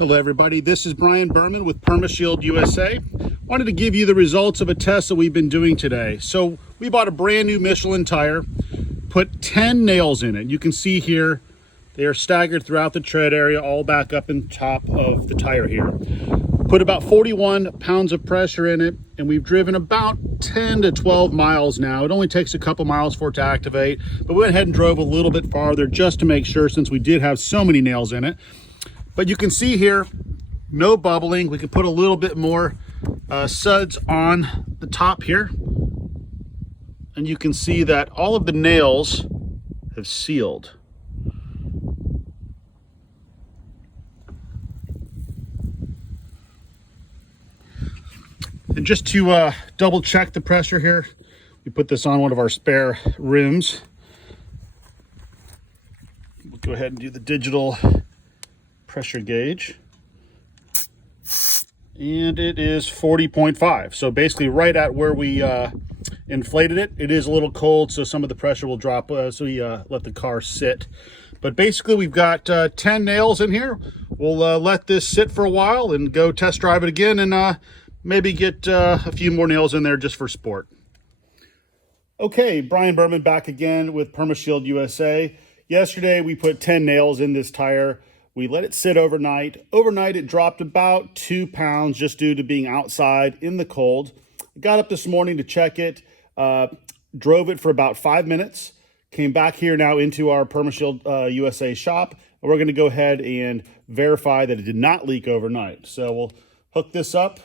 Hello everybody, this is Brian Berman with Permashield USA. Wanted to give you the results of a test that we've been doing today. So we bought a brand new Michelin tire, put 10 nails in it. You can see here, they are staggered throughout the tread area, all back up in top of the tire here. Put about 41 pounds of pressure in it, and we've driven about 10 to 12 miles now. It only takes a couple miles for it to activate, but we went ahead and drove a little bit farther just to make sure, since we did have so many nails in it. But you can see here, no bubbling. We can put a little bit more suds on the top here. And you can see that all of the nails have sealed. And just to double check the pressure here, we put this on one of our spare rims. We'll go ahead and do the digital pressure gauge, and it is 40.5. So basically right at where we inflated it. It is a little cold, so some of the pressure will drop, so we let the car sit. But basically we've got 10 nails in here. We'll let this sit for a while and go test drive it again, and maybe get a few more nails in there just for sport. Okay, Brian Berman back again with Permashield USA. Yesterday we put 10 nails in this tire. We let it sit overnight. Overnight, it dropped about 2 pounds just due to being outside in the cold. Got up this morning to check it, drove it for about 5 minutes, came back here now into our Permashield USA shop, and we're gonna go ahead and verify that it did not leak overnight. So we'll hook this up.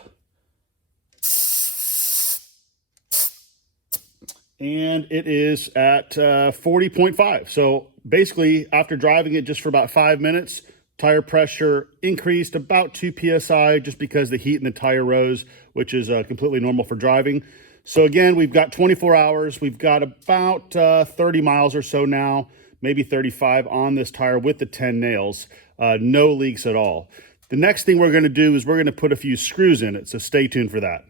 And it is at 40.5. So basically, after driving it just for about 5 minutes, tire pressure increased about 2 psi just because the heat in the tire rose, which is completely normal for driving. So again, we've got 24 hours. We've got about 30 miles or so now, maybe 35 on this tire with the 10 nails. No leaks at all. The next thing we're going to do is we're going to put a few screws in it, so stay tuned for that.